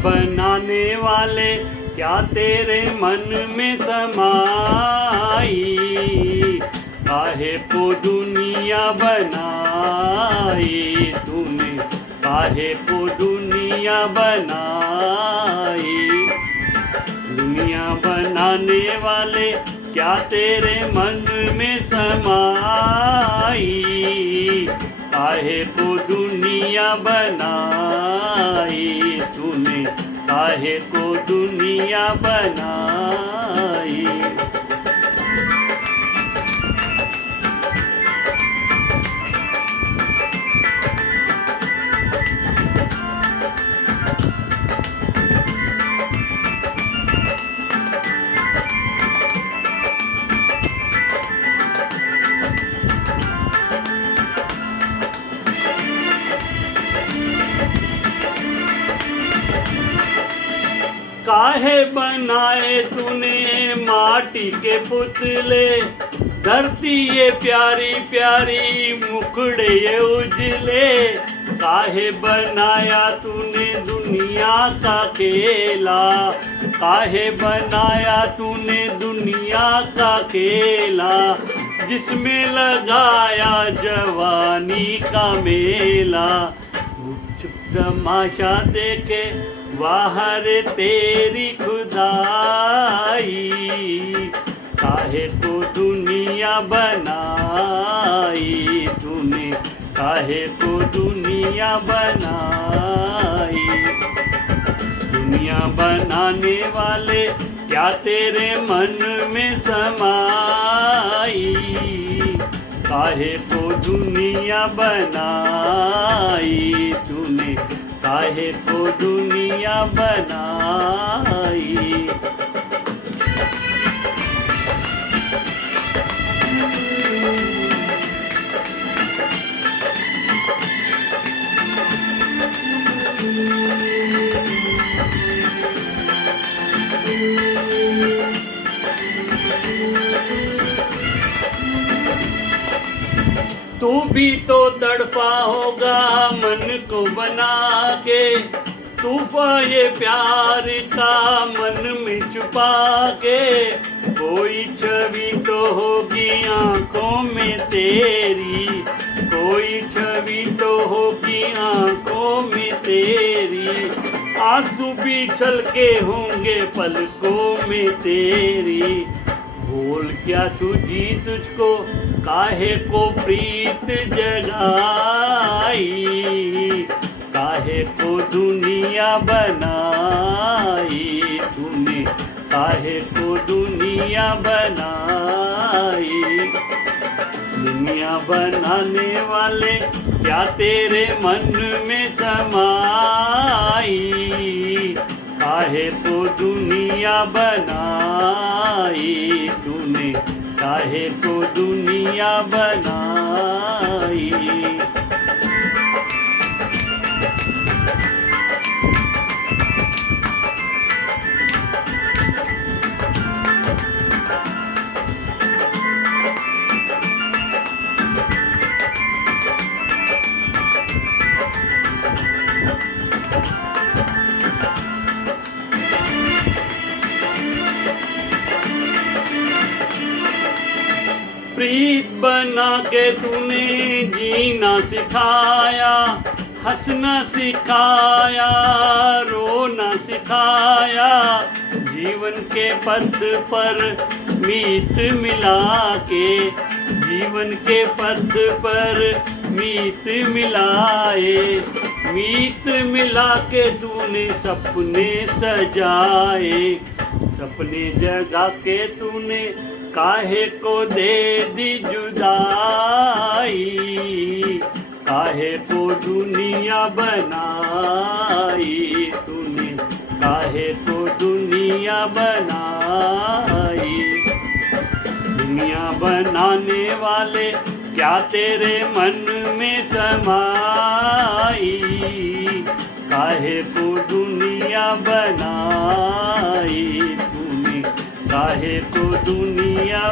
बनाने वाले क्या तेरे मन में समाई। काहे को दुनिया बनाई तूने, काहे को दुनिया बनाई। दुनिया बनाने वाले क्या तेरे मन में समाई। काहे को दुनिया बनाई तूने, काहे को दुनिया बनाई। काहे बनाए तूने माटी के पुतले, धरती ये प्यारी प्यारी मुखड़े ये उजले। काहे बनाया तूने दुनिया का खेला, काहे बनाया तूने दुनिया का खेला। जिसमें लगाया जवानी का मेला, चुप तमाशा देखे बाहर तेरी खुदाई। काहे को दुनिया बनाई तूने, काहे को दुनिया बनाई। दुनिया बनाने वाले क्या तेरे मन में समाई। काहे को दुनिया बनाई तूने, काहे को दुनिया बनाई। तू भी तो तड़पा होगा मन को बना के, तूफान ये प्यार का मन में छुपा के। कोई छवि तो होगी आंखों में तेरी, कोई छवि तो होगी आंखों में तेरी। आंसू भी छलके होंगे पलकों में तेरी। बोल क्या सूझी तुझको काहे को प्रीत जगाई। काहे को दुनिया बनाई तूने, काहे को दुनिया बनाई। दुनिया बनाने वाले क्या तेरे मन में समाई। काहे को दुनिया बनाई तूने, काहे को दुनिया बनाई। प्रीत बना के तूने जीना सिखाया, हंसना सिखाया, रोना सिखाया। जीवन के पथ पर मीत मिला के, जीवन के पथ पर मीत मिलाए। मीत मिला के तूने सपने सजाए, सपने जगा के तूने काहे को दे दी जुदाई। काहे को दुनिया बनाई तूने, काहे को दुनिया बनाई। दुनिया बनाने वाले क्या तेरे मन में समाई। काहे को दुनिया बनाई तूने, काहे को दुनिया